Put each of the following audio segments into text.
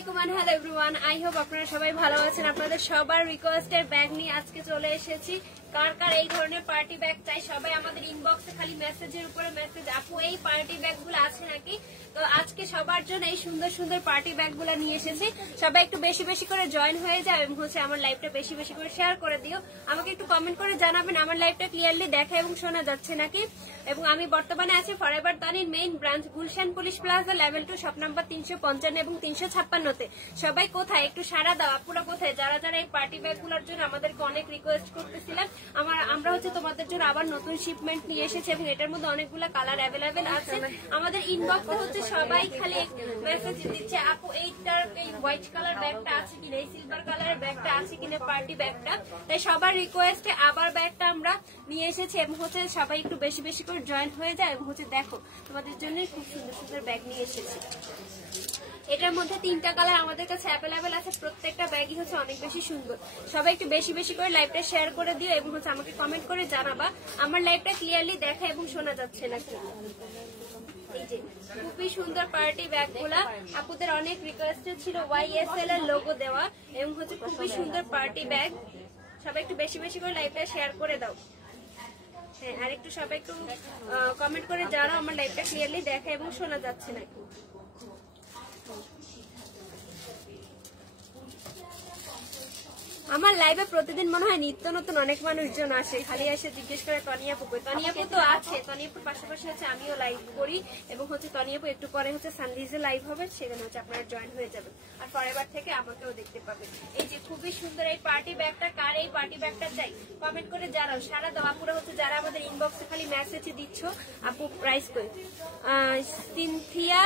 আসসালামু আলাইকুম hello everyone, I hope আপনারা সবাই ভালো আছেন। আপনাদের সবার রিকোয়েস্টের ব্যাগ নিয়ে আজকে চলে এসেছি। কার কার এই ধরনের পার্টি ব্যাগ চাই সবাই আমাদের ইনবক্সে খালি মেসেজের উপরে মেসেজ, আপু এই পার্টি ব্যাগগুলো আছে নাকি। তো আজকে সবার জন্য এই সুন্দর সুন্দর পার্টি ব্যাগগুলো নিয়ে এসেছি। সবাই একটু বেশি বেশি করে জয়েন হয়ে যাও এবং হচ্ছে আমার লাইভটা বেশি বেশি করে শেয়ার করে দিও। আমাকে একটু কমেন্ট করে জানাবেন আমার লাইভটা ক্লিয়ারলি দেখা এবং শোনা যাচ্ছে নাকি। এবং আমি বর্তমানে আছি ফরএভার তানির main branch Gulshan police plaza level 2 shop number 355 এবং 356-তে। সবাই কোথায় একটু সাড়া দাও, আপুরা কোথায় যারা যারা এই পার্টি ব্যাগগুলোর জন্য আমাদেরকে অনেক রিকোয়েস্ট করতেছিলাম। আমরা হচ্ছে তোমাদের জন্য আবার নতুন শিপমেন্ট নিয়ে এসেছি এবং এটার মধ্যে অনেকগুলো কালার অ্যাভেলেবেল আছে। আমাদের ইনবক্সে হচ্ছে সবাই খালি মেসেজ দিচ্ছে আপু এইটার এই হোয়াইট কালার ব্যাগটা আছে কিনা, এই সিলভার কালারের ব্যাগটা আছে কিনা পার্টি ব্যাগটা। তাই সবার রিকোয়েস্টে আবার ব্যাগটা আমরা নিয়ে এসেছি এবং হচ্ছে সবাই একটু বেশি বেশি করে জয়েন হয়ে যায় এবং হচ্ছে দেখো তোমাদের জন্য খুব সুন্দর সুন্দর ব্যাগ নিয়ে এসেছি। এটার মধ্যে 3টা কালার আমাদের কাছে অ্যাভেলেবেল আছে, প্রত্যেকটা ব্যাগই হচ্ছে অনেক বেশি সুন্দর। সবাই একটু বেশি বেশি করে লাইভটা শেয়ার করে দিও এবং হচ্ছে আমাকে কমেন্ট করে জানাবা আমার লাইভটা ক্লিয়ারলি দেখা এবং শোনা যাচ্ছে নাকি। এই যে খুবই সুন্দর পার্টি ব্যাগগুলা আপুদের অনেক রিকোয়েস্টেড ছিল YSL এর লোগো দেওয়া এবং হচ্ছে খুবই সুন্দর পার্টি ব্যাগ। সবাই একটু বেশি বেশি করে লাইভটা শেয়ার করে দাও। হ্যাঁ, আর একটু সবাই একটু কমেন্ট করে জানাও আমার লাইভটা ক্লিয়ারলি দেখা এবং শোনা যাচ্ছে নাকি। আমার লাইভে প্রতিদিন মনে হয় নিত্য নতুন অনেক মানুষজন আসে, খালি এসে জিজ্ঞেস করে তনিয়াপু কই। তনিয়াপু তো আছে, তনিয়াপুর পাশাপাশি হচ্ছে আমিও লাইভ করি এবং হচ্ছে তনিয়াপু একটু পরে হচ্ছে সানরাইজে লাইভ হবে, সেখানে হচ্ছে আপনারা জয়েন হয়ে যাবেন আর ফরএভার থেকে আমাকেও দেখতে পাবেন। এই যে খুবই সুন্দর এই পার্টি ব্যাগটা, কার এই পার্টি ব্যাগটা চাই কমেন্ট করে জানাও, সারা দাও। আপুরা হচ্ছে যারা আমাদের ইনবক্সে খালি মেসেজ দিচ্ছ আপু প্রাইস কই। সিনথিয়া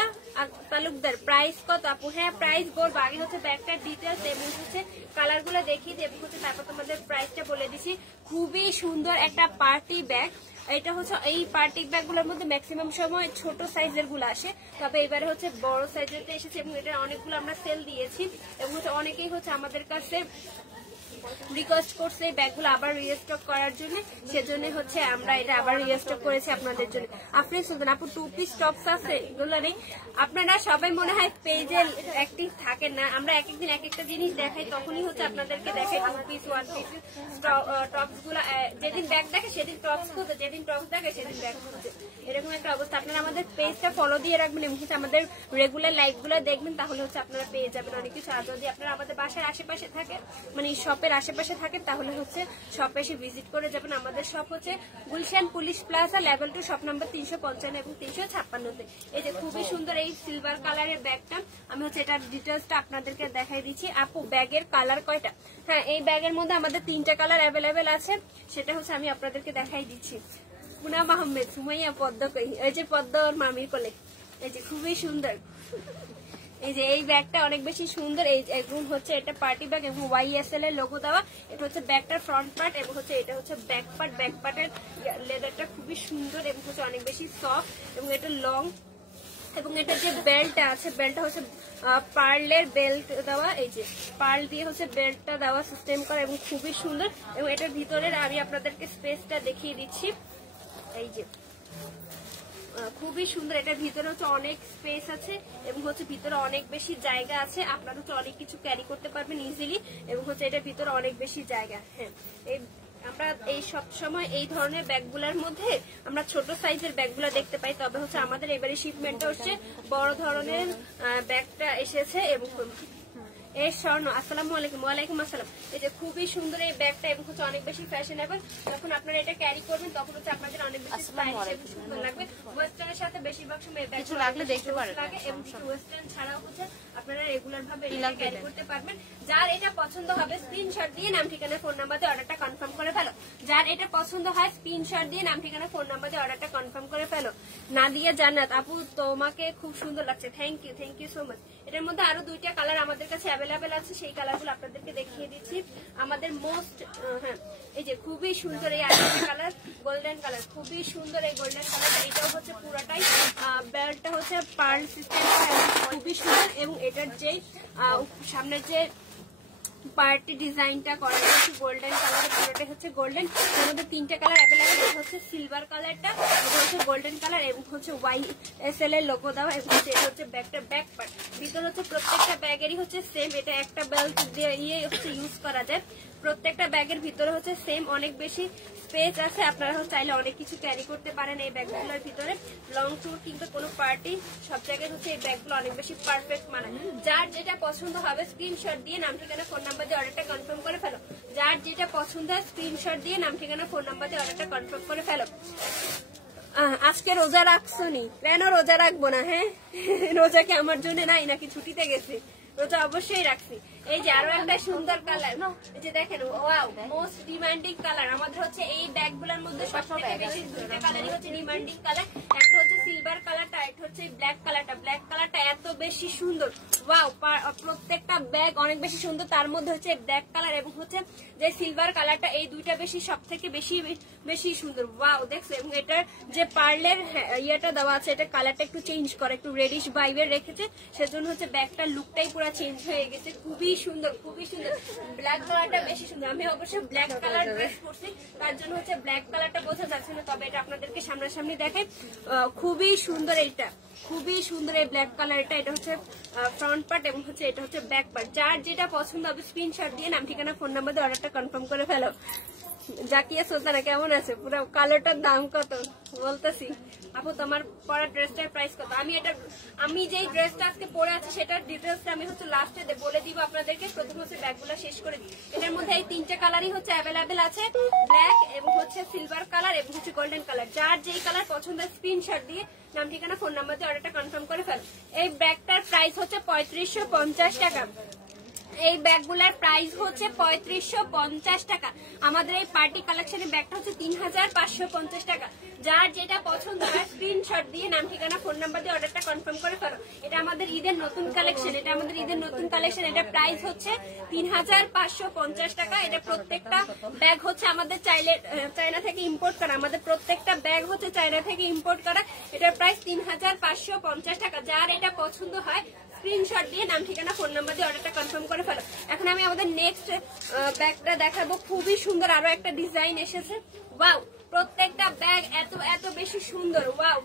তালুকদার প্রাইস কত আপু? হ্যাঁ প্রাইস বলবো, আগে হচ্ছে ব্যাগটার ডিটেলস এবং হচ্ছে কালারগুলো দেখিয়ে দেবো হচ্ছে তারপর তোমাদের প্রাইসটা বলে দিছি। খুবই সুন্দর একটা পার্টি ব্যাগ। এটা হচ্ছে এই পার্টি ব্যাগগুলোর মধ্যে ম্যাক্সিমাম সময় ছোট সাইজের গুলো আসে, তবে এবারে হচ্ছে বড় সাইজের এসেছে এবং এটা অনেকগুলো আমরা সেল দিয়েছি এবং হচ্ছে অনেকেই হচ্ছে আমাদের কাছে রিকোয়েস্ট করছে এই ব্যাগগুলো আবার রিস্টক করার জন্য, সেজন্য হচ্ছে আমরা এটা আবার রিস্টক করেছি আপনাদের জন্য। আপনি শুনতেন আপু 2 পিস টপস আছে এগুলো নেই। আপনারা সবাই মনে হয় পেজে অ্যাক্টিভ থাকেন না, আমরা এক একদিন এক একটা জিনিস দেখাই, তখনই হচ্ছে আপনাদেরকে দেখাই 2 পিস 1 পিস টপস গুলো। যেদিন ব্যাগ দেখে সেদিন টপস খুঁজে, যেদিন টপস দেখে সেদিন ব্যাগ খুঁজে, এরকম একটা অবস্থা। আপনারা আমাদের পেজটা ফলো দিয়ে রাখবেন এবং হচ্ছে আমাদের রেগুলার লাইভ গুলো দেখবেন, তাহলে হচ্ছে আপনারা পেয়ে যাবেন অনেক কিছু। আর যদি আপনারা আমাদের বাসার আশেপাশে থাকে মানে শপের আশেপাশে থাকেন তাহলে হচ্ছে শপে এসে ভিজিট করে যাবেন। আমাদের শপ হচ্ছে Gulshan police plaza level 2 shop number 355 এবং 356-তে। এই যে খুবই সুন্দর এই সিলভার কালারের ব্যাগটা, আমি হচ্ছে এটার ডিটেলসটা আপনাদেরকে দেখাই দিচ্ছি। আপু ব্যাগের কালার কয়টা? হ্যাঁ এই ব্যাগের মধ্যে আমাদের 3টা কালার অ্যাভেলেবেল আছে, সেটা হচ্ছে আমি আপনাদেরকে দেখাই দিচ্ছি। পুনাম আহমেদ, সুমাইয়া, পদ্ম কই, এই যে পদ্ম ওর মামির কোলে। এই যে খুবই সুন্দর এই যে এই ব্যাগটা অনেক বেশি সুন্দর। এই হচ্ছে এটা পার্টি ব্যাগ এবং YSL এর লোগো দেওয়া। এটা হচ্ছে ব্যাগটার ফ্রন্ট পার্ট এবং হচ্ছে এটা হচ্ছে ব্যাক পার্ট। ব্যাক পার্টের লেদারটা খুবই সুন্দর এবং হচ্ছে অনেক বেশি সফট এবং এটা লং এবং এটা যে বেল্টটা আছে বেল্টটা হচ্ছে পার্লের বেল্ট দেওয়া। এই যে পার্ল দিয়ে হচ্ছে বেল্টটা দেওয়া সিস্টেম করা এবং খুবই সুন্দর। এবং এটার ভিতরের আমি আপনাদেরকে স্পেসটা দেখিয়ে দিচ্ছি। এই যে খুবই সুন্দর, এটার ভিতরে হচ্ছে অনেক স্পেস আছে এবং হচ্ছে ভিতরে অনেক বেশি জায়গা আছে, আপনারা হচ্ছে অনেক কিছু ক্যারি করতে পারবেন ইজিলি এবং হচ্ছে এটার ভিতরে অনেক বেশি জায়গা। হ্যাঁ আমরা এই সব সময় এই ধরনের ব্যাগগুলোর মধ্যে আমরা ছোট সাইজের ব্যাগগুলো দেখতে পাই, তবে হচ্ছে আমাদের এবারে শিপমেন্টটা হচ্ছে বড় ধরনের ব্যাগটা এসেছে। এবং এই স্বর্ণ আসসালামু আলাইকুম। ওয়ালাইকুম আসসালাম। এই যে খুবই সুন্দর এই ব্যাগটা এবং হচ্ছে অনেক বেশি ফ্যাশনেবল। যখন আপনারা এটা ক্যারি করবেন তখন হচ্ছে আপনাদের অনেক বেশি স্টাইলিশ এবং সুন্দর লাগবে। ওয়েস্টার্নের সাথে বেশিরভাগ সময় ব্যাগ কিছু লাগলে দেখতে পারেন লাগে এবং ওয়েস্টার্ন ছাড়াও হচ্ছে আপনারা রেগুলার ভাবে এটা ক্যারি করতে পারবেন। যার এটা পছন্দ হবে স্ক্রিনশট দিয়ে নাম ঠিকানা ফোন নাম্বার দিয়ে অর্ডারটা কনফার্ম করে ফেলো। যার এটা পছন্দ হয় স্ক্রিনশট দিয়ে নাম ঠিকানা ফোন নাম্বার দিয়ে অর্ডারটা কনফার্ম করে ফেলো। নাদিয়া জান্নাত আপু তোমাকে খুব সুন্দর লাগছে, থ্যাংক ইউ সো মাচ। এটার মধ্যে আরো 2টা কালার আমাদের কাছে অ্যাভেলেবেল আছে, সেই কালারগুলো আপনাদেরকে দেখিয়ে দিচ্ছি। আমাদের মোস্ট হ্যাঁ এই যে খুবই সুন্দর এই আরেকটা কালার গোল্ডেন কালার, খুবই সুন্দর এই গোল্ডেন কালার। এটাও হচ্ছে পুরোটাই বেল্টটা হচ্ছে পার্ল সিস্টেম, খুবই সুন্দর। এবং এটার যে সামনের যে পার্টি ডিজাইনটা করা হচ্ছে গোল্ডেন কালার, পুরোটা হচ্ছে গোল্ডেন। এর মধ্যে 3টে কালার অ্যাভেলেবেল, এটা হচ্ছে সিলভার কালারটা, এটা হচ্ছে গোল্ডেন কালার এবং হচ্ছে YSL এর লোগো দেওয়া এবং এটা হচ্ছে ব্যাগটা ব্যাক পার্ট। ভিতর হচ্ছে প্রত্যেকটা ব্যাগেরই হচ্ছে সেম, এটা একটা বেল্ট দিয়ে হচ্ছে ইউজ করা যায়। প্রত্যেকটা ব্যাগের ভিতরে হচ্ছে সেম, অনেক বেশি স্পেস আছে, আপনারা চাইলে অনেক কিছু ক্যারি করতে পারেন এই ব্যাগগুলোর ভিতরে। লং ট্যুর কিংবা কোনো পার্টি সব জায়গায় হচ্ছে এই ব্যাগগুলো অনেক বেশি পারফেক্ট মানায়। যার যেটা পছন্দ হবে স্ক্রিনশট দিয়ে নাম ঠিকানা ফোন নাম্বার দিয়ে অর্ডারটা কনফার্ম করে ফেলো। যার যেটা পছন্দ হয় স্ক্রিনশট দিয়ে নাম ঠিকানা ফোন নাম্বার দিয়ে অর্ডারটা কনফার্ম করে ফেলো। আজকে রোজা রাখছো নি? কেন রোজা রাখবো না? হ্যাঁ, রোজা কি আমার জন্য নাই নাকি ছুটিতে গেছে? রোজা অবশ্যই রাখছি। এই যে আরো একটা সুন্দর কালার, এই যে দেখেন, ওয়াও, মোস্ট ডিমান্ডিং কালার আমাদের হচ্ছে এই ব্যাগগুলোর মধ্যে সবথেকে বেশি। দুইটা কালারই হচ্ছে ডিমান্ডিং কালার, একটা হচ্ছে সিলভার কালারটা, একটা হচ্ছে ব্ল্যাক কালারটা। ব্ল্যাক কালারটা এত বেশি সুন্দর, ওয়াও, প্রত্যেকটা ব্যাগ অনেক বেশি সুন্দর। তার মধ্যে হচ্ছে ব্ল্যাক কালার এবং হচ্ছে যে সিলভার কালারটা, এই দুইটা বেশি সবথেকে বেশি সুন্দর। ওয়াও, দেখছো? এবং এটার যে পার্লের ইয়েটা দেওয়া আছে, এটা কালারটা একটু চেঞ্জ করে, একটু রেডিশ ভাইবের রেখেছে, সেজন্য হচ্ছে ব্যাগটার লুকটাই পুরো চেঞ্জ হয়ে গেছে। খুবই সুন্দর, খুবই সুন্দর। ব্ল্যাক কালারটা বেশি সুন্দর। আমি অবশ্যই ব্ল্যাক কালার ড্রেস করছি, তার জন্য হচ্ছে ব্ল্যাক কালারটা বোঝা যাচ্ছে না, তবে এটা আপনাদেরকে সামনাসামনি দেখাই। খুবই সুন্দর, এটা খুবই সুন্দর এই ব্ল্যাক কালারটা। এটা হচ্ছে ফ্রন্ট পার্ট এবং হচ্ছে এটা হচ্ছে ব্যাক পার্ট। যার যেটা পছন্দ হবে স্ক্রিনশট দিয়ে নাম ঠিকানা ফোন নাম্বার দিয়ে অর্ডারটা কনফার্ম করে ফেলো। জাকিয়া সুলতানা কেমন আছে? পুরো কালোটার দাম কত বলতেছি? আপু তোমার পরা ড্রেসটার প্রাইস কত? আমি যেই ড্রেসটা আজকে পরে আছি সেটার ডিটেলসটা আমি হচ্ছে লাস্টে বলে দিব আপনাদেরকে। প্রথম হচ্ছে ব্যাগগুলো শেষ করে দিই। এটার মধ্যে এই 3টে কালারই হচ্ছে অ্যাভেলেবেল আছে, ব্ল্যাক এবং হচ্ছে সিলভার কালার এবং হচ্ছে গোল্ডেন কালার। যার যেই কালার পছন্দ স্ক্রিনশট দিয়ে নাম ঠিকানা ফোন নাম্বার দিয়ে অর্ডারটা কনফার্ম করে ফেলো। এই ব্যাগটার প্রাইস হচ্ছে 3550 টাকা। এই ব্যাগগুলোর প্রাইস হচ্ছে 3550 টাকা। আমাদের এই পার্টি কালেকশনের ব্যাগটা হচ্ছে 3550 টাকা। যার যেটা পছন্দ হয় স্ক্রিনশট দিয়ে নাম ঠিকানা ফোন নাম্বার দিয়ে অর্ডারটা কনফার্ম করে ফেলো। এটা আমাদের ঈদের নতুন কালেকশন, এটা প্রাইস হচ্ছে 3550 টাকা। এটা প্রত্যেকটা ব্যাগ হচ্ছে আমাদের চায়না থেকে ইম্পোর্ট করা, আমাদের প্রত্যেকটা ব্যাগ হচ্ছে চায়না থেকে ইম্পোর্ট করা। এটার প্রাইস 3550 টাকা। যার এটা পছন্দ হয় স্ক্রিনশট দিয়ে নাম ঠিকানা ফোন নাম্বার দিয়ে অর্ডারটা কনফার্ম করে ফেলো। এখন আমি আমাদের নেক্সট ব্যাগটা দেখাবো। খুবই সুন্দর আরো একটা ডিজাইন এসেছে। ওয়াও, প্রত্যেকটা ব্যাগ এত বেশি সুন্দর। ওয়াও,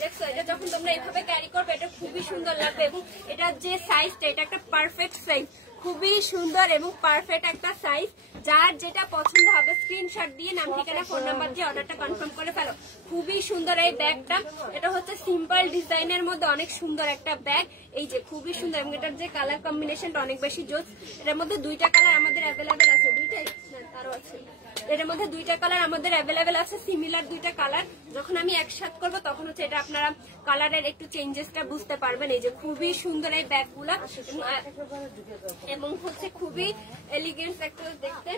দেখছো? এটা যখন তোমরা এইভাবে ক্যারি করবে এটা খুবই সুন্দর লাগবে এবং এটার যে সাইজটা, এটা একটা পারফেক্ট সাইজ, খুবই সুন্দর এবং পারফেক্ট একটা সাইজ। যার যেটা পছন্দ হবে স্ক্রিনশট দিয়ে নাম ঠিকানা ফোন নাম্বার দিয়ে অর্ডারটা কনফার্ম করে ফেলো। খুবই সুন্দর এই ব্যাগটা। এটা হচ্ছে সিম্পল ডিজাইনের মধ্যে অনেক সুন্দর একটা ব্যাগ। এই যে খুবই সুন্দর এবং এটার যে কালার কম্বিনেশনটা অনেক বেশি জোস। এটার মধ্যে 2টা কালার আমাদের অ্যাভেলেবেল আছে, 2টাই আরো আছে। এটার মধ্যে 2টা কালার আমাদের অ্যাভেলেবেল আছে, সিমিলার 2টা কালার। যখন আমি একসাথে করবো তখন হচ্ছে এটা আপনারা কালারের একটু চেঞ্জেসটা বুঝতে পারবেন। এই যে খুবই সুন্দর এই ব্যাগগুলা এবং হচ্ছে খুবই এলিগেন্ট একটা দেখতে।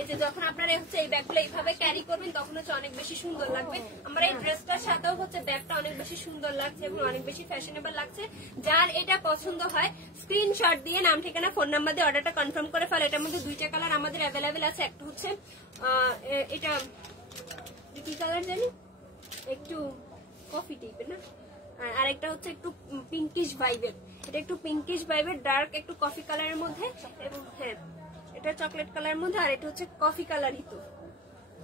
এই যে যখন আপনারা হচ্ছে এই ব্যাগগুলো এইভাবে ক্যারি করবেন তখন হচ্ছে অনেক বেশি সুন্দর লাগবে। আমার এই ড্রেসটার সাথেও হচ্ছে ব্যাগটা অনেক বেশি সুন্দর লাগছে এবং অনেক বেশি ফ্যাশনেবল লাগছে। যার এটা পছন্দ হয় স্ক্রিনশট দিয়ে নাম ঠিকানা ফোন নাম্বার দিয়ে অর্ডারটা কনফার্ম করে ফেলো। এটার মধ্যে 2টা কালার আমাদের অ্যাভেলেবেল আছে। একটা হচ্ছে এটা কি কালার জানি, একটু কফি টাইপের না, আর একটা হচ্ছে একটু পিঙ্কিশ ভাইবের। এটা একটু পিঙ্কিশ ভাইবের, ডার্ক একটু কফি কালারের মধ্যে এবং হ্যাঁ এটা চকলেট কালারের মধ্যে, আর এটা হচ্ছে কফি কালারই তো।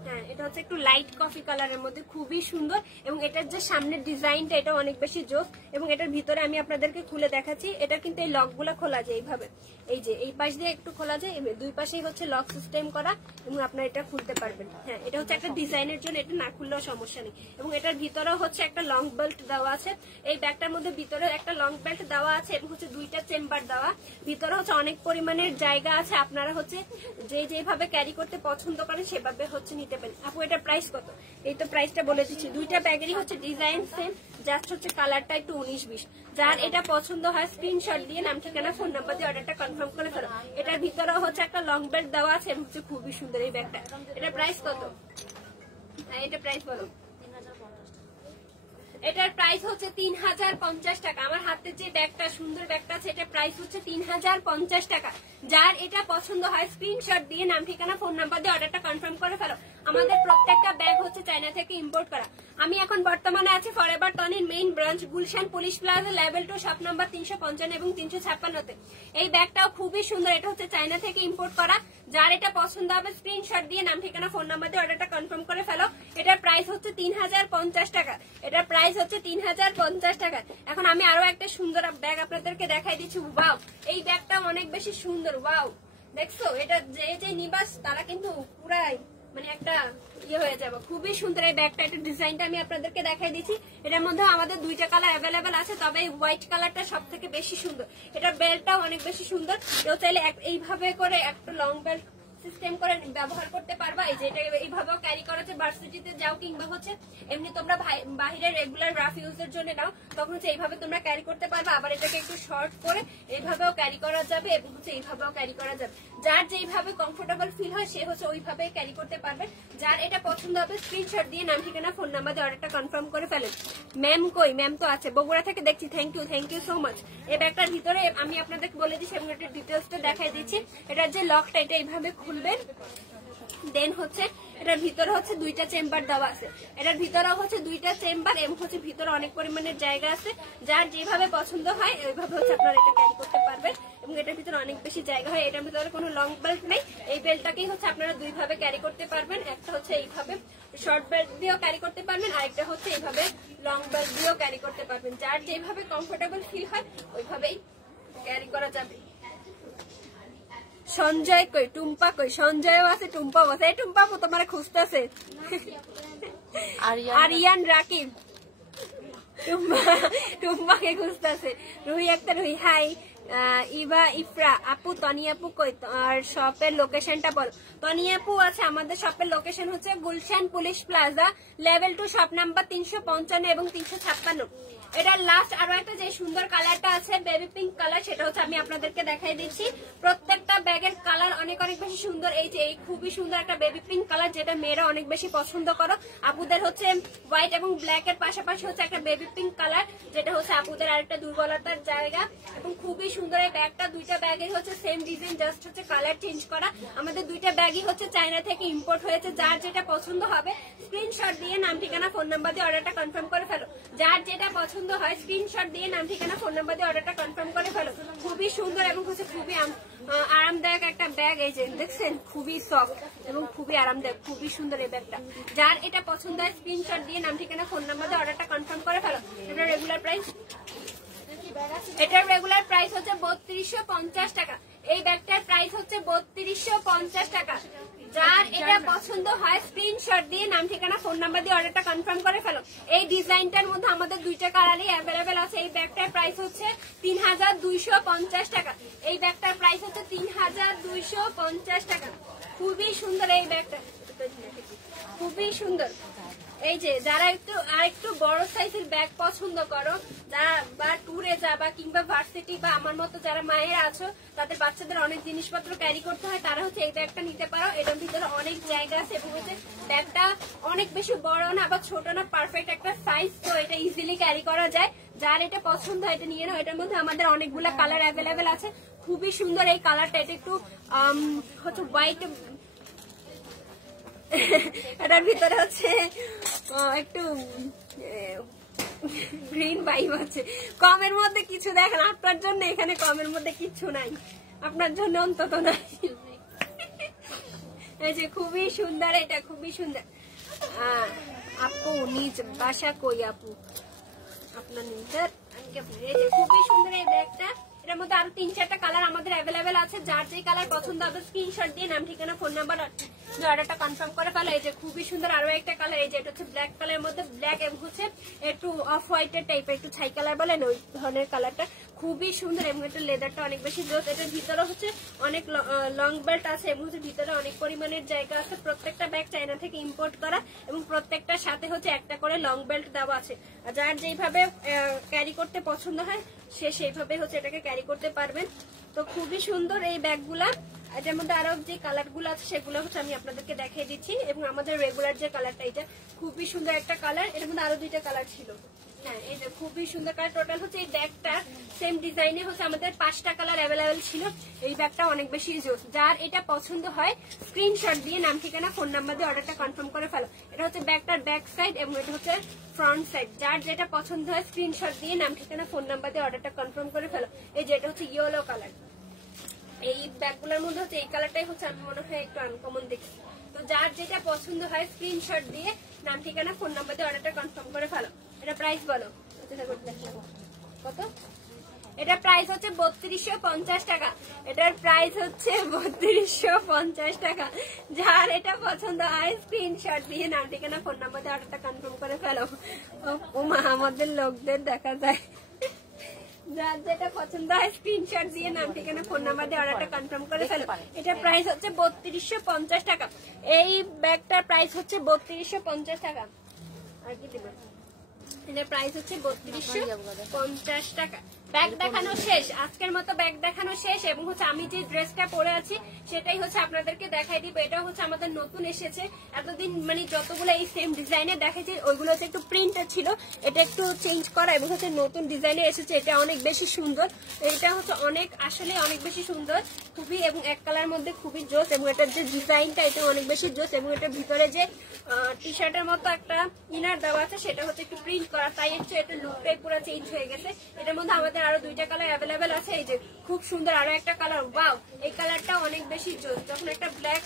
হ্যাঁ, এটা হচ্ছে একটু লাইট কফি কালারের মধ্যে, খুবই সুন্দর এবং এটার যে সামনের ডিজাইনটা এটা অনেক বেশি জোস এবং এটার ভিতরে আমি আপনাদেরকে খুলে দেখাচ্ছি। এটা কিন্তু এই লকগুলো খোলা যায় এইভাবে, এই যে এই পাশ দিয়ে একটু খোলা যায়, দুই পাশেই হচ্ছে লক সিস্টেম করা এবং আপনারা এটা খুলতে পারবেন। হ্যাঁ, এটা হচ্ছে একটা ডিজাইনের জন্য, এটা না খুললেও সমস্যা নেই। এবং এটার ভিতরেও হচ্ছে একটা লং বেল্ট দেওয়া আছে। এই ব্যাগটার মধ্যে ভিতরে একটা লং বেল্ট দেওয়া আছে এবং হচ্ছে 2টা চেম্বার দেওয়া। ভিতরে হচ্ছে অনেক পরিমাণের জায়গা আছে, আপনারা হচ্ছে যেভাবে ক্যারি করতে পছন্দ করেন সেভাবে হচ্ছে নিতে পারেন। আপু এটার প্রাইস কত? এই তো প্রাইসটা বলে দিচ্ছি। 2টা ব্যাগেরই হচ্ছে ডিজাইন সেম, জাস্ট হচ্ছে কালারটা একটু 19-20। যার এটা পছন্দ হয় স্ক্রিনশট দিয়ে নাম ঠিকানা ফোন নাম্বার দিয়ে অর্ডারটা কনফার্ম করে ফেলো। এটার ভিতরেও হচ্ছে একটা লং বেল্ট দেওয়া আছে এবং হচ্ছে খুবই সুন্দর এই ব্যাগটা। এটার প্রাইস কত? এটা প্রাইস বলো। এটার প্রাইস হচ্ছে 3050 টাকা। আমার হাতে যে ব্যাগটা সুন্দর ব্যাগটা আছে এটার প্রাইস হচ্ছে 3050 টাকা। যার এটা পছন্দ হয় স্ক্রিনশট দিয়ে নাম ঠিকানা ফোন নাম্বার দিয়ে অর্ডারটা কনফার্ম করে ফেলো। আমাদের প্রত্যেকটা ব্যাগ হচ্ছে চায়না থেকে ইম্পোর্ট করা। আমি এখন বর্তমানে আছি ফরএভার টনির main branch Gulshan police plaza level 2 shop number 355 এবং 356-তে। এই ব্যাগটাও খুবই সুন্দর, এটা হচ্ছে চায়না থেকে ইম্পোর্ট করা। যার এটা পছন্দ হবে স্ক্রিনশট দিয়ে নাম ঠিকানা ফোন নাম্বার দিয়ে অর্ডারটা কনফার্ম করে ফেলো। এটার প্রাইস হচ্ছে 3050 টাকা। এটার প্রাইস হচ্ছে 3050 টাকা। এখন আমি আরো একটা সুন্দর ব্যাগ আপনাদেরকে দেখাই দিচ্ছি। ওয়াও, এই ব্যাগটা অনেক বেশি সুন্দর। ওয়াও, দেখছো? এটা যে নিবাস তারা কিন্তু পুরাই মানে একটা ইয়ে হয়ে যাবে, খুবই সুন্দর এই ব্যাগটা। একটা ডিজাইনটা আমি আপনাদেরকে দেখাই দিচ্ছি। এটার মধ্যে আমাদের দুইটা কালার অ্যাভেলেবেল আছে, তবে এই হোয়াইট কালারটা সব থেকে বেশি সুন্দর। এটার বেল্টটাও অনেক বেশি সুন্দর। কেউ চাইলে এইভাবে করে একটা লং বেল্ট সিস্টেম করে ব্যবহার করতে পারবা। এই যে এটা এইভাবেও ক্যারি করা হচ্ছে, ভার্সিটিতে যাও কিংবা হচ্ছে এমনি তোমরা বাহিরে রেগুলার রাফ ইউজের জন্য নাও, তখন হচ্ছে এইভাবে তোমরা ক্যারি করতে পারবা। আবার এটাকে একটু শর্ট করে এইভাবেও ক্যারি করা যাবে এবং হচ্ছে এইভাবেও ক্যারি করা যাবে। যার যেইভাবে কমফোর্টেবল ফিল হয় সে হচ্ছে ওইভাবে ক্যারি করতে পারবে। যার এটা পছন্দ হবে স্ক্রিনশট দিয়ে নাম ঠিকানা ফোন নাম্বার দিয়ে অর্ডারটা কনফার্ম করে ফেলেন। ম্যাম কই? ম্যাম তো আছে, বগুড়া থেকে দেখছি। Thank you so much. এই ব্যাগটার ভিতরে আমি আপনাদেরকে বলে দিচ্ছি এবং একটা ডিটেলসটা দেখাই দিচ্ছি। এটার যে লকটা এটা এইভাবে খুলবেন, দেন হচ্ছে এটার ভিতরে হচ্ছে দুইটা চেম্বার দেওয়া আছে। এটার ভিতরে হচ্ছে দুইটা চেম্বার এবং হচ্ছে ভিতরে অনেক পরিমাণের জায়গা আছে। যার যেভাবে পছন্দ হয় ওইভাবে হচ্ছে আপনারা এটা ক্যারি করতে পারবেন এবং এটার ভিতরে অনেক বেশি জায়গা হয়। এটার ভিতরে কোনো লং বেল্ট নেই। এই বেল্টটাকেই হচ্ছে আপনারা দুইভাবে ক্যারি করতে পারবেন। একটা হচ্ছে এইভাবে শর্ট বেল্ট দিয়েও ক্যারি করতে পারবেন, আরেকটা হচ্ছে এইভাবে লং বেল্ট দিয়েও ক্যারি করতে পারবেন। যার যেভাবে কমফোর্টেবল ফিল হয় ওইভাবেই ক্যারি করা যাবে। সঞ্জয় কই? টুম্পা কই? সঞ্জয়ও আছে, টুম্পাও আছে। এই টুম্পা তোমার খুঁজতেছে। আরিয়ান রাকিব টুম্পাকে খুঁজতেছে। রুহি একটা রুহি হাই। ইভা ইফরা আপু তনি আপু কই? আর শপের লোকেশনটা বল। তনি আপু আছে, আমাদের শপের লোকেশন হচ্ছে Gulshan police plaza level 2 shop number 355 এবং 356। এটার লাস্ট আরো একটা যে সুন্দর কালারটা আছে বেবি পিঙ্ক কালার, সেটা হচ্ছে আমি আপনাদেরকে দেখাই দিচ্ছি। প্রত্যেকটা ব্যাগের কালার অনেক বেশি সুন্দর। এই যে এই খুবই সুন্দর একটা বেবি পিঙ্ক কালার, যেটা মেয়েরা অনেক বেশি পছন্দ করো। আপুদের হচ্ছে হোয়াইট এবং ব্ল্যাক এর পাশাপাশি হচ্ছে একটা বেবি পিঙ্ক কালার, যেটা হচ্ছে আপুদের আরেকটা দুর্বলতার জায়গা। এবং খুবই সুন্দর এই ব্যাগটা। দুইটা ব্যাগের হচ্ছে সেম ডিজাইন, জাস্ট হচ্ছে কালার চেঞ্জ করা। আমাদের দুইটা ব্যাগই হচ্ছে চায়না থেকে ইম্পোর্ট হয়েছে। যার যেটা পছন্দ হবে স্ক্রিনশট দিয়ে নাম ঠিকানা ফোন নাম্বার দিয়ে অর্ডারটা কনফার্ম করে ফেলো। যার যেটা পছন্দ হয় স্ক্রিনশট দিয়ে নাম ঠিকানা ফোন নাম্বার দিয়ে অর্ডারটা কনফার্ম করে ফেলো। খুবই সুন্দর এবং হচ্ছে খুবই আরামদায়ক একটা ব্যাগ। এই যে দেখছেন, খুবই সফট এবং খুবই আরামদায়ক, খুবই সুন্দর এই ব্যাগটা। যার এটা পছন্দ হয় স্ক্রিনশট দিয়ে নাম ঠিকানা ফোন নাম্বার দিয়ে অর্ডারটা কনফার্ম করে ফেলো। এটার রেগুলার প্রাইস হচ্ছে 3250 টাকা। এই ব্যাগটার প্রাইস হচ্ছে 3250 টাকা। যার এটা পছন্দ হয় স্ক্রিনশট দিয়ে নাম ঠিকানা ফোন নাম্বার দিয়ে অর্ডারটা কনফার্ম করে ফেলো। এই ডিজাইনটার মধ্যে আমাদের দুইটা কালারই অ্যাভেলেবেল আছে। এই ব্যাগটার প্রাইস হচ্ছে 3250 টাকা। এই ব্যাগটার প্রাইস হচ্ছে 3250 টাকা। খুবই সুন্দর এই ব্যাগটা, খুবই সুন্দর। এই যে যারা আরেকটু বড় সাইজের ব্যাগ পছন্দ করো, যারা বা ট্যুরে যাবা কিংবা ভার্সিটি বা আমার মতো যারা মায়েরা আছো, তাদের বাচ্চাদের অনেক জিনিসপত্র ক্যারি করতে হয়, তারা হচ্ছে এই ব্যাগটা নিতে পারো। এটার ভিতরে অনেক জায়গা আছে এবং হচ্ছে ব্যাগটা অনেক বেশি বড় না বা ছোট না, পারফেক্ট একটা সাইজ। তো এটা ইজিলি ক্যারি করা যায়। যার এটা পছন্দ হয় এটা নিয়ে নাও। এটার মধ্যে আমাদের অনেকগুলো কালার অ্যাভেলেবেল আছে। খুবই সুন্দর এই কালারটা। এটা একটু হচ্ছে হোয়াইট, এটার ভিতরে হচ্ছে একটু গ্রিন ভাইব আছে। কমের মধ্যে কিছু দেখেন, আপনার জন্য এখানে কমের মধ্যে কিছু নাই, আপনার জন্য অন্তত নাই। এই যে খুবই সুন্দর, এটা খুবই সুন্দর। আপু নিজ বাসা কই? আপু আপনার নিজের। এই যে খুবই সুন্দর এই ব্যাগটা। এটার মধ্যে আরো 3-4টা কালার আমাদের অ্যাভেলেবেল আছে। যার যেই কালার পছন্দ হবে স্ক্রিনশট দিয়ে নাম ঠিকানা ফোন নাম্বার অর্ডারটা কনফার্ম করে ফেলো। এই যে খুবই সুন্দর আরো একটা কালার। এই যে এটা হচ্ছে ব্ল্যাক কালারের মধ্যে ব্ল্যাক এবং হচ্ছে একটু অফ হোয়াইটের টাইপের, একটু ছাই কালার বলেন ওই ধরনের কালারটা। খুবই সুন্দর এবং এটা লেদারটা অনেক বেশি জোস। এটার ভিতরে হচ্ছে অনেক লং বেল্ট আছে এবং হচ্ছে ভিতরে অনেক পরিমাণের জায়গা আছে। প্রত্যেকটা ব্যাগ চায়না থেকে ইম্পোর্ট করা এবং প্রত্যেকটার সাথে হচ্ছে একটা করে লং বেল্ট দেওয়া আছে। যার যেইভাবে ক্যারি করতে পছন্দ হয় সে সেইভাবে হচ্ছে এটাকে ক্যারি করতে পারবেন। তো খুবই সুন্দর এই ব্যাগগুলা। এটার মধ্যে আরো যে কালার গুলো আছে সেগুলো হচ্ছে আমি আপনাদেরকে দেখিয়ে দিচ্ছি। এবং আমাদের রেগুলার যে কালারটা, এটা খুবই সুন্দর একটা কালার। এটার মধ্যে আরো 2টা কালার ছিল, হ্যাঁ এই যে খুবই সুন্দর কালার। টোটাল হচ্ছে এই ব্যাগটা সেম ডিজাইনে হচ্ছে আমাদের 5টা কালার অ্যাভেলেবেল ছিল। এই ব্যাগটা অনেক বেশি জোস। যার এটা পছন্দ হয় স্ক্রিনশট দিয়ে নাম ঠিকানা ফোন নাম্বার দিয়ে অর্ডারটা কনফার্ম করে ফেলো। এটা হচ্ছে ব্যাগটার ব্যাক সাইড এবং এটা হচ্ছে ফ্রন্ট সাইড। যার যেটা পছন্দ হয় স্ক্রিনশট দিয়ে নাম ঠিকানা ফোন নাম্বার দিয়ে অর্ডারটা কনফার্ম করে ফেলো। এই যে এটা হচ্ছে ইয়েলো কালার। এই ব্যাগগুলোর মধ্যে হচ্ছে এই কালারটাই হচ্ছে আমি মনে হয় একটু আনকমন দেখছি। তো যার যেটা পছন্দ হয় স্ক্রিনশট দিয়ে নাম ঠিকানা ফোন নাম্বার দিয়ে অর্ডারটা কনফার্ম করে ফেলো। এটা প্রাইস বলো কত? এটা প্রাইস হচ্ছে 3250 টাকা। এটার প্রাইস হচ্ছে 3250 টাকা। যার এটা পছন্দ হয় স্ক্রিনশট দিয়ে নাম ঠিকানা ফোন নাম্বার দিয়ে অর্ডারটা কনফার্ম করে ফেলো। ও মা, আমাদের লোকদের দেখা যায়। যার যেটা পছন্দ হয় স্ক্রিনশট দিয়ে নাম ঠিকানা ফোন নাম্বার দিয়ে অর্ডারটা কনফার্ম করে ফেলো। এটা প্রাইস হচ্ছে 3250 টাকা। এই ব্যাগটার প্রাইস হচ্ছে 3250 টাকা। আর কি দিবেন? এটার প্রাইস হচ্ছে 3250 টাকা। ব্যাগ দেখানো শেষ, আজকের মতো ব্যাগ দেখানো শেষ। এবং হচ্ছে আমি যে ড্রেসটা পরে আছি সেটাই হচ্ছে আপনাদেরকে দেখাই দিব। এটা হচ্ছে আমাদের নতুন এসেছে। এতদিন মানে যতগুলো এই সেম ডিজাইনে দেখেছি ওইগুলো হচ্ছে একটু প্রিন্টেড ছিল, এটা একটু চেঞ্জ করা এবং হচ্ছে নতুন ডিজাইনে এসেছে। এটা অনেক বেশি সুন্দর। এটা হচ্ছে অনেক আসলে অনেক বেশি সুন্দর খুবই, এবং এক কালার মধ্যে খুবই জোস। এবং এটার যে ডিজাইনটা এটা অনেক বেশি জোস। এবং এটার ভিতরে যে টি শার্টের মতো একটা ইনার দেওয়া আছে সেটা হচ্ছে একটু প্রিন্ট করা, তাই হচ্ছে এটা লুকটাই পুরো চেঞ্জ হয়ে গেছে। এটার মধ্যে আমাদের আরো 2টা কালার অ্যাভেলেবেল আছে। এই যে খুব সুন্দর আরো একটা কালার, ওয়াও এই কালারটা অনেক বেশি জোস। যখন একটা ব্ল্যাক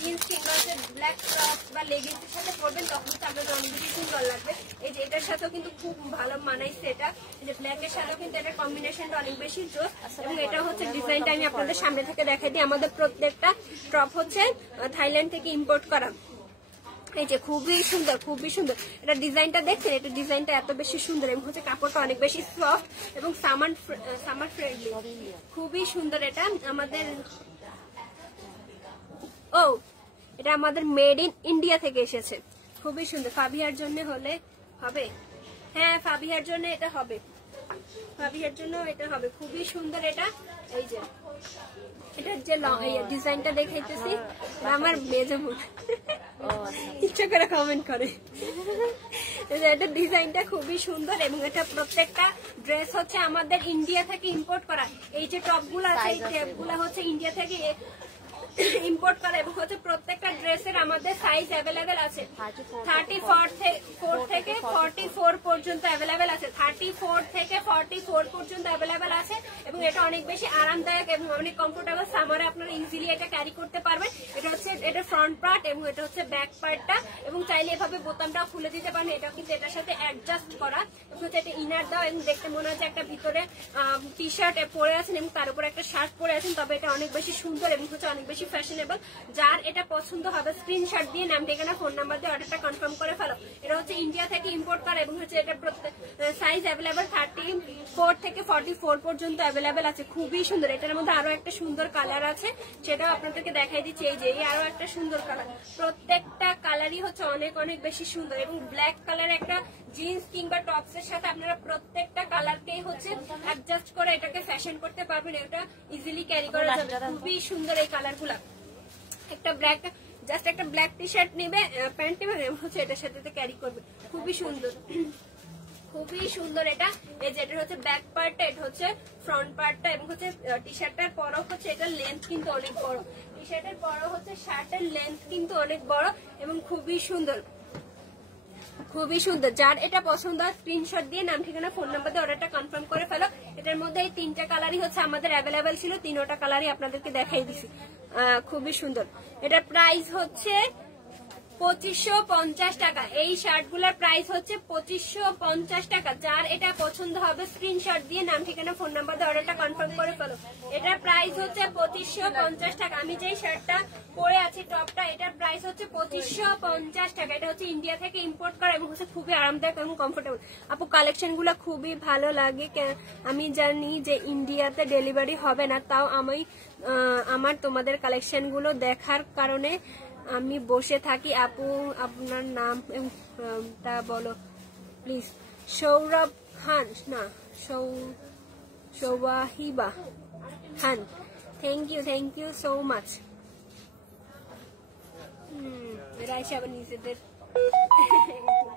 জিন্স কিংবা ব্ল্যাক টপ বা লেগিংসের সাথে পরবেন তখন আপনাদের অনেক বেশি সুন্দর লাগবে। এই যে এটার সাথেও কিন্তু খুব ভালো মানাইছে। এটা এই যে ব্ল্যাকের সাথেও কিন্তু এটার কম্বিনেশনটা অনেক বেশি জোস। এবং এটা হচ্ছে ডিজাইনটা আমি আপনাদের সামনে থেকে দেখাই দিই। আমাদের প্রত্যেকটা টপ হচ্ছে থাইল্যান্ড থেকে ইম্পোর্ট করা। এই যে খুবই সুন্দর, খুবই সুন্দর। এটা ডিজাইনটা দেখছেন, এটা ডিজাইনটা এত বেশি সুন্দর এবং হচ্ছে কাপড়টা অনেক বেশি সফট এবং সামার ফ্রেন্ডলি, খুবই সুন্দর। এটা আমাদের এটা আমাদের মেড ইন ইন্ডিয়া থেকে এসেছে, খুবই সুন্দর। ফাবিহার জন্য হলে হবে, হ্যাঁ ফাবিহার জন্য এটা হবে, ফাবিহার জন্য এটা হবে, খুবই সুন্দর। এটা এই যে এটার যে ডিজাইনটা দেখাইতেছি, আমার মেজে মুখ ইচ্ছা করে কমেন্ট করে। এটা ডিজাইনটা খুবই সুন্দর এবং এটা প্রত্যেকটা ড্রেস হচ্ছে আমাদের ইন্ডিয়া থেকে ইম্পোর্ট করা। এই যে টপগুলো আছে এই টপগুলো হচ্ছে ইন্ডিয়া থেকে ইম্পোর্ট করা এবং হচ্ছে প্রত্যেকটা ড্রেসের আমাদের সাইজ অ্যাভেলেবেল আছে। 34 থেকে 44 পর্যন্ত অ্যাভেলেবেল আছে। 34 থেকে 44 পর্যন্ত অ্যাভেলেবেল আছে এবং এটা অনেক বেশি আরামদায়ক এবং অনেক কমফোর্টেবল। সামারে আপনারা ইজিলি এটা ক্যারি করতে পারবেন। এটা হচ্ছে এটা ফ্রন্ট পার্ট এবং এটা হচ্ছে ব্যাক পার্টটা, এবং চাইলে এভাবে বোতামটাও খুলে দিতে পারেন। এটা কিন্তু এটার সাথে অ্যাডজাস্ট করা এবং হচ্ছে এটা ইনার দাও এবং দেখতে মনে হচ্ছে একটা ভিতরে টি শার্ট পরে আছেন এবং তার উপরে একটা শার্ট পরে আছেন। তবে এটা অনেক বেশি সুন্দর এবং হচ্ছে অনেক বেশি ফ্যাশনেবল। যার এটা পছন্দ হবে স্ক্রিনশট দিয়ে নাম ঠিকানা ফোন নাম্বার দিয়ে অর্ডারটা কনফার্ম করে ফেলো। এটা হচ্ছে ইন্ডিয়া থেকে ইম্পোর্ট করা এবং হচ্ছে এটা সাইজ অ্যাভেলেবেল 34 থেকে 44 পর্যন্ত অ্যাভেলেবেল আছে। খুবই সুন্দর। এটার মধ্যে আরো একটা সুন্দর কালার আছে, সেটাও আপনাদেরকে দেখাই দিচ্ছি। এই যে আরো একটা সুন্দর কালার, প্রত্যেকটা কালারই হচ্ছে অনেক অনেক বেশি সুন্দর এবং ব্ল্যাক কালার একটা জিন্স কিংবা টপস এর সাথে আপনারা প্রত্যেকটা কালারকেই হচ্ছে অ্যাডজাস্ট করে এটাকে ফ্যাশন করতে পারবেন। এটা ইজিলি ক্যারি করা যাবে, খুবই সুন্দর এই কালারগুলো। একটা ব্ল্যাক, জাস্ট একটা ব্ল্যাক টি শার্ট নেবে, প্যান্ট নেবে এবং হচ্ছে এটার সাথে ক্যারি করবে, খুবই সুন্দর, খুবই সুন্দর। এটা এই যে এটা হচ্ছে ব্যাক পার্টটা, এটা হচ্ছে ফ্রন্ট পার্টটা এবং হচ্ছে টি শার্টটার পরও হচ্ছে এটা লেন্থ কিন্তু অনেক বড়। টি শার্টের পরও হচ্ছে শার্টের লেন্থ কিন্তু অনেক বড় এবং খুবই সুন্দর, খুবই সুন্দর। যার এটা পছন্দ হয় স্ক্রিনশট দিয়ে নাম ঠিকানা ফোন নাম্বার দিয়ে অর্ডারটা কনফার্ম করে ফেলো। এটার মধ্যে এই 3টা কালারই হচ্ছে আমাদের অ্যাভেলেবেল ছিল, 3টা কালারই আপনাদেরকে দেখাই দিছি, খুবই সুন্দর। এটার প্রাইস হচ্ছে 2550 টাকা। এই শার্টগুলোর প্রাইস হচ্ছে 2550 টাকা। যার এটা পছন্দ হবে স্ক্রিনশট দিয়ে নাম ঠিকানা ফোন নাম্বার দিয়ে অর্ডারটা কনফার্ম করে ফেলো। এটার প্রাইস হচ্ছে 2550 টাকা। আমি যেই শার্টটা পরে আছি টপটা, এটার প্রাইস হচ্ছে 2550 টাকা। এটা হচ্ছে ইন্ডিয়া থেকে ইম্পোর্ট করা এবং হচ্ছে খুবই আরামদায়ক এবং কমফোর্টেবল। আপু কালেকশন গুলো খুবই ভালো লাগে। আমি জানি যে ইন্ডিয়াতে ডেলিভারি হবে না, তাও আমার তোমাদের কালেকশন গুলো দেখার কারণে আমি বসে থাকি। আপু আপনার নাম তা বলো প্লিজ। সৌরভ খান, না সৌবাহিবা খান, থ্যাংক ইউ সো মাচ। এরা এসে আবার নিজেদের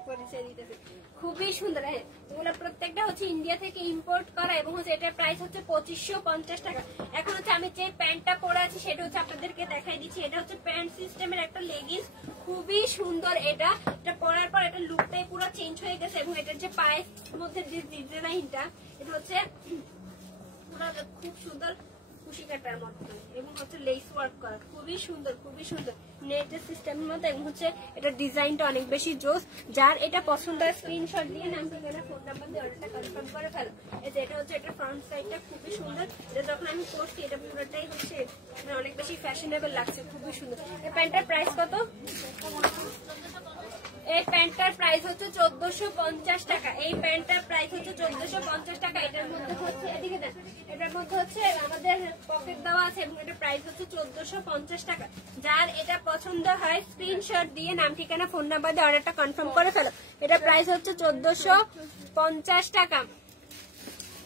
পরিচয় দিতেছে, খুবই সুন্দর। এগুলো প্রত্যেকটা হচ্ছে ইন্ডিয়া থেকে ইম্পোর্ট করা এবং হচ্ছে এটার প্রাইস হচ্ছে 2550 টাকা। এখন হচ্ছে আমি যে প্যান্টটা পরে আছি সেটা হচ্ছে আপনাদেরকে দেখাই দিচ্ছি। এটা হচ্ছে প্যান্ট সিস্টেমের একটা লেগিংস, খুবই সুন্দর। এটা পরার পর এটা লুকটাই পুরো চেঞ্জ হয়ে গেছে এবং এটার যে পায়ের মধ্যে যে ডিজাইনটা এটা হচ্ছে পুরো খুব সুন্দর কুশি কাটার মতো এবং হচ্ছে লেস ওয়ার্ক করা, খুবই সুন্দর, খুবই সুন্দর নেটের সিস্টেমের মতো এবং হচ্ছে এটা ডিজাইনটা অনেক বেশি জোস। যার এটা পছন্দ হয় স্ক্রিনশট দিয়ে নাম ঠিকানা ফোন নাম্বার দিয়ে অর্ডারটা কনফার্ম করে ফেলো। এই যে এটা হচ্ছে এটা ফ্রন্ট সাইডটা খুবই সুন্দর। এটা যখন আমি পরছি এটা পুরোটাই হচ্ছে অনেক বেশি ফ্যাশনেবল লাগছে, খুবই সুন্দর। এই প্যান্টটার প্রাইস কত? এই প্যান্টটার প্রাইস হচ্ছে 1450 টাকা। এই প্যান্টটার প্রাইস হচ্ছে 1450 টাকা। এটার মধ্যে হচ্ছে এদিকে দেন, এটার মধ্যে হচ্ছে আমাদের পকেট দেওয়া আছে এবং এটার প্রাইস হচ্ছে 1450 টাকা। যার এটা পছন্দ হয় স্ক্রিনশট দিয়ে নাম ঠিকানা ফোন নাম্বার দিয়ে অর্ডারটা কনফার্ম করে ফেলো। এটা প্রাইস হচ্ছে 1450 টাকা,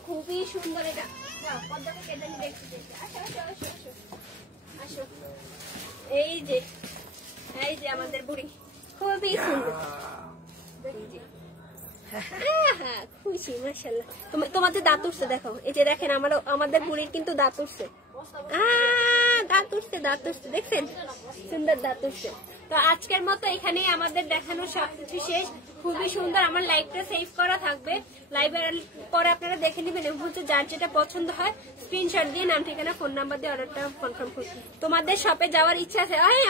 খুবই সুন্দর। এটা পদ্মাকে কেটে নিয়ে দেখতে আসো আসো আসো আসো আসো। এই যে আমাদের বুড়ি খুবই সুন্দর, খুশি মাশাআল্লাহ। তোমাদের দাঁত উঠছে দেখো, এই যে দেখেন আমাদের বুড়ির কিন্তু দাঁত উঠছে, দাঁত উঠছে দেখছেন, সুন্দর দাঁত উঠছে। তো আজকের মতো এখানে আমাদের দেখানো সবকিছু শেষ, খুবই সুন্দর। আমার লাইভটা সেভ করা থাকবে, লাইভের পরে আপনারা দেখে নেবেন এবং হচ্ছে যার যেটা পছন্দ হয় স্ক্রিনশট দিয়ে নাম ঠিকানা ফোন নাম্বার দিয়ে অর্ডারটা কনফার্ম করুন। তোমাদের শপে যাওয়ার ইচ্ছা আছে? হ্যাঁ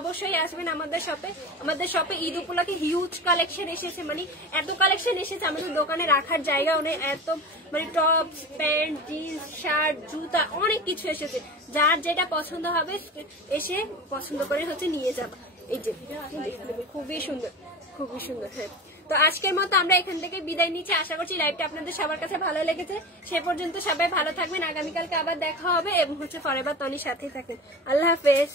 অবশ্যই আসবেন আমাদের শপে। আমাদের শপে ঈদ উপলক্ষে হিউজ কালেকশন এসেছে, মানে এত কালেকশন এসেছে আমাদের দোকানে রাখার জায়গা অনেক, এত মানে টপ প্যান্ট জিন্স শার্ট জুতা অনেক কিছু এসেছে। যার যেটা পছন্দ হবে এসে পছন্দ করে হচ্ছে নিয়ে যাবা। এই যে খুবই সুন্দর, খুবই সুন্দর। হ্যাঁ, তো আজকের মতো আমরা এখান থেকে বিদায় নিচ্ছি। আশা করছি লাইভটা আপনাদের সবার কাছে ভালো লেগেছে। সে পর্যন্ত সবাই ভালো থাকবেন, আগামীকালকে আবার দেখা হবে এবং হচ্ছে ফরএভার তনির সাথেই থাকেন। আল্লাহ হাফেজ।